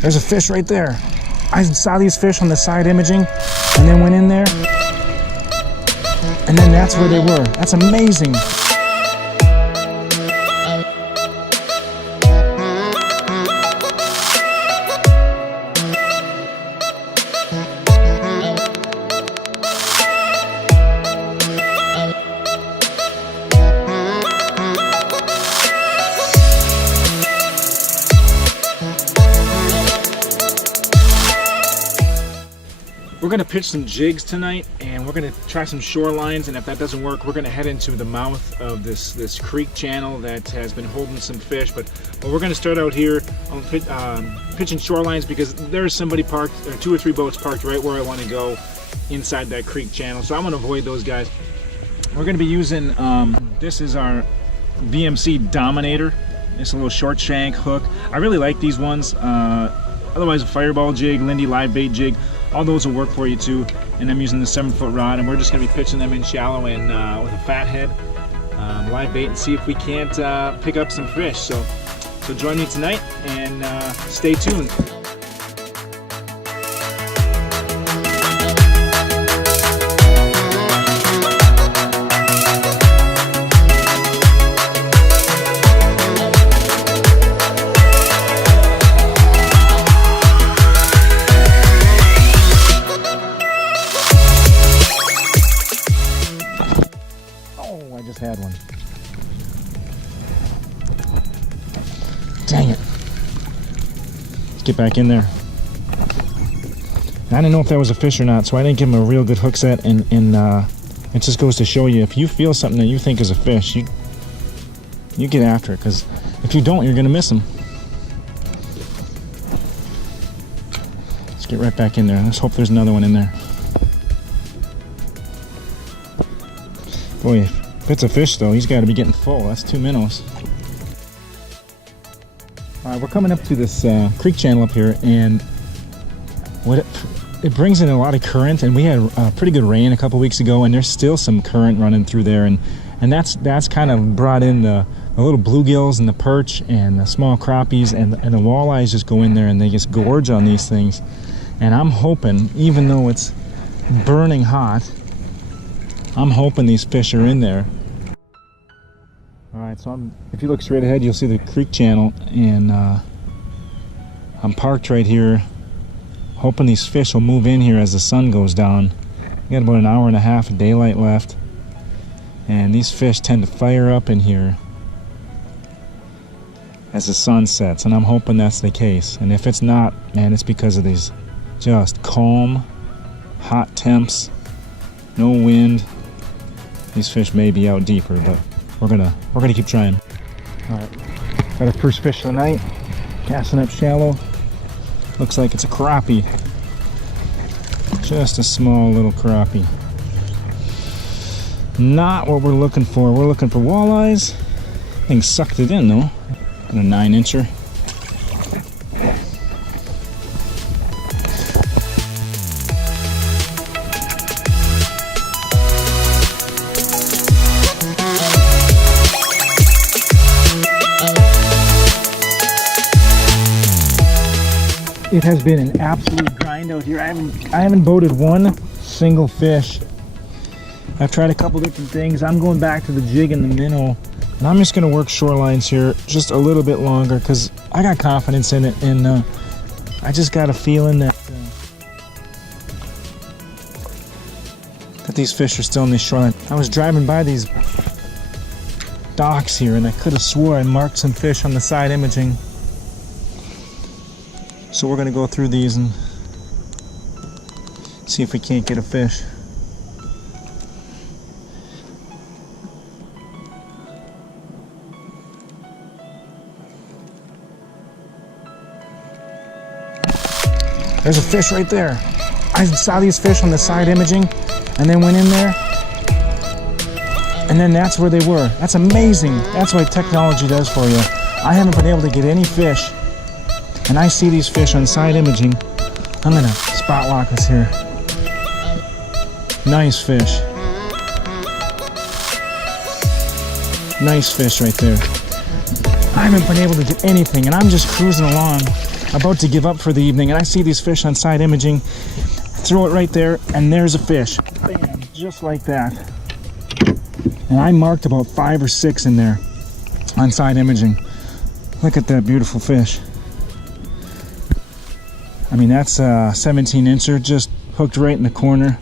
There's a fish right there. I saw these fish on the side imaging and then went in there. And then that's where they were. That's amazing. We're gonna pitch some jigs tonight, and we're gonna try some shorelines, and if that doesn't work, we're gonna head into the mouth of this creek channel that has been holding some fish. But we're gonna start out here on pitching shorelines because there's somebody parked, 2 or 3 boats parked right where I want to go inside that creek channel, so I'm gonna avoid those guys. We're gonna be using this is our VMC Dominator. It's a little short shank hook. I really like these ones. Otherwise, a fireball jig, Lindy live bait jig, all those will work for you too. And I'm using the 7-foot rod, and we're just going to be pitching them in shallow and with a fat head live bait, and see if we can't pick up some fish. So join me tonight and stay tuned. Had one. Dang it. Let's get back in there. I didn't know if that was a fish or not, so I didn't give him a real good hook set, and it just goes to show you, if you feel something that you think is a fish, you get after it, because if you don't, you're going to miss them. Let's get right back in there. Let's hope there's another one in there. Boy, if it's a fish though, he's got to be getting full. That's 2 minnows. All right, we're coming up to this creek channel up here, and what it brings in a lot of current, and we had pretty good rain a couple weeks ago, and there's still some current running through there, and that's kind of brought in the little bluegills and the perch and the small crappies, and the walleyes just go in there and they just gorge on these things. And I'm hoping, even though it's burning hot, I'm hoping these fish are in there. Alright, so if you look straight ahead, you'll see the creek channel, and I'm parked right here, hoping these fish will move in here as the sun goes down. We got about an hour and a half of daylight left, and these fish tend to fire up in here as the sun sets, and I'm hoping that's the case. And if it's not, man, it's because of these just calm, hot temps, no wind. These fish may be out deeper, but we're gonna keep trying. All right, got our first fish of the night. Casting up shallow. Looks like it's a crappie. Just a small little crappie. Not what we're looking for. We're looking for walleyes. Thing sucked it in though. And a 9-incher. It has been an absolute grind out here. I haven't boated one single fish. I've tried a couple different things. I'm going back to the jig and the minnow, and I'm just going to work shorelines here just a little bit longer because I got confidence in it, and I just got a feeling that these fish are still in this shoreline. I was driving by these docks here, and I could have swore I marked some fish on the side imaging. So we're going to go through these and see if we can't get a fish. There's a fish right there. I saw these fish on the side imaging and then went in there, and then that's where they were. That's amazing. That's what technology does for you. I haven't been able to get any fish, and I see these fish on side imaging. I'm gonna spot lock us here. Nice fish. Nice fish right there. I haven't been able to get anything, and I'm just cruising along. about to give up for the evening, and I see these fish on side imaging. Throw it right there, and there's a fish. Bam, just like that. And I marked about 5 or 6 in there on side imaging. Look at that beautiful fish. I mean, that's a 17-incher, just hooked right in the corner.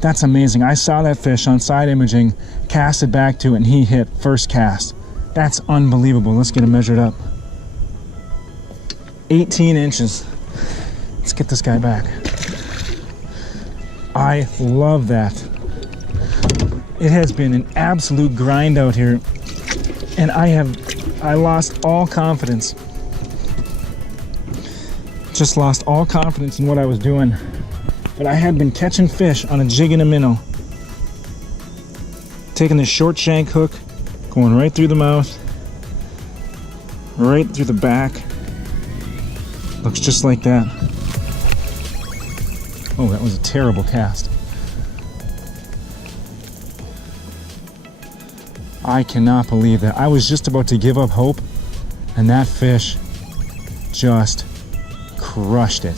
That's amazing. I saw that fish on side imaging, cast it back to it, and he hit first cast. That's unbelievable. Let's get it measured up. 18 inches. Let's get this guy back. I love that. It has been an absolute grind out here, and I lost all confidence. Just lost all confidence in what I was doing. But I had been catching fish on a jig and a minnow. Taking this short shank hook, going right through the mouth, right through the back. Looks just like that. Oh, that was a terrible cast. I cannot believe that. I was just about to give up hope, and that fish just crushed it.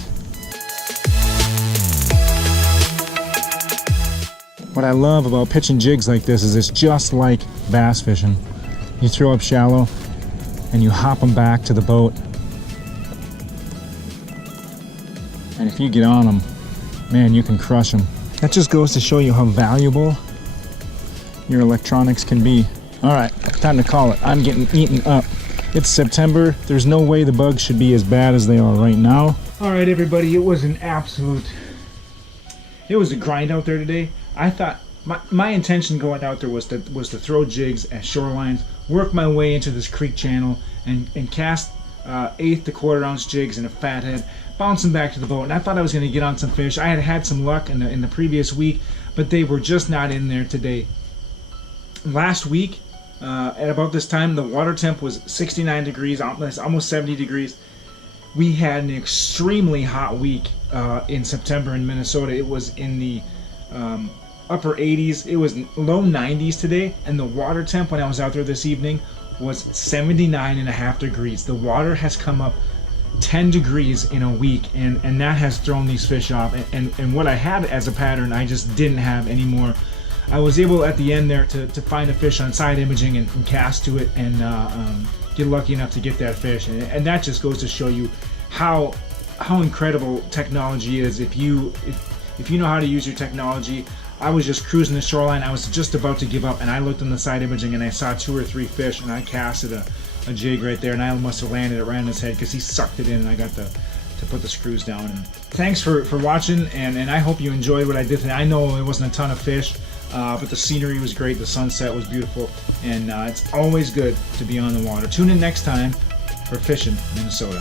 What I love about pitching jigs like this is it's just like bass fishing. You throw up shallow and you hop them back to the boat. And if you get on them, man, you can crush them. That just goes to show you how valuable your electronics can be. All right, time to call it. I'm getting eaten up. It's September. There's no way the bugs should be as bad as they are right now. All right, everybody, it was a grind out there today. I thought my intention going out there was to throw jigs at shorelines, work my way into this creek channel, and cast 1/8 to 1/4 ounce jigs in a fathead, bounce them back to the boat. And I thought I was going to get on some fish. I had some luck in the previous week, but they were just not in there today. Last week, at about this time, the water temp was 69 degrees, almost 70 degrees. We had an extremely hot week in September in Minnesota. It was in the upper 80s. It was low 90s today, and the water temp when I was out there this evening was 79.5 degrees. The water has come up 10 degrees in a week, and that has thrown these fish off. And what I had as a pattern, I just didn't have anymore. I was able at the end there to find a fish on side imaging and cast to it and get lucky enough to get that fish. And that just goes to show you how incredible technology is if you know how to use your technology. I was just cruising the shoreline. I was just about to give up, and I looked on the side imaging and I saw 2 or 3 fish, and I casted a jig right there, and I must have landed it right on his head because he sucked it in, and I got to put the screws down. And thanks for watching, and I hope you enjoyed what I did today. I know it wasn't a ton of fish, but the scenery was great. The sunset was beautiful, and it's always good to be on the water. Tune in next time for Fishing Minnesota.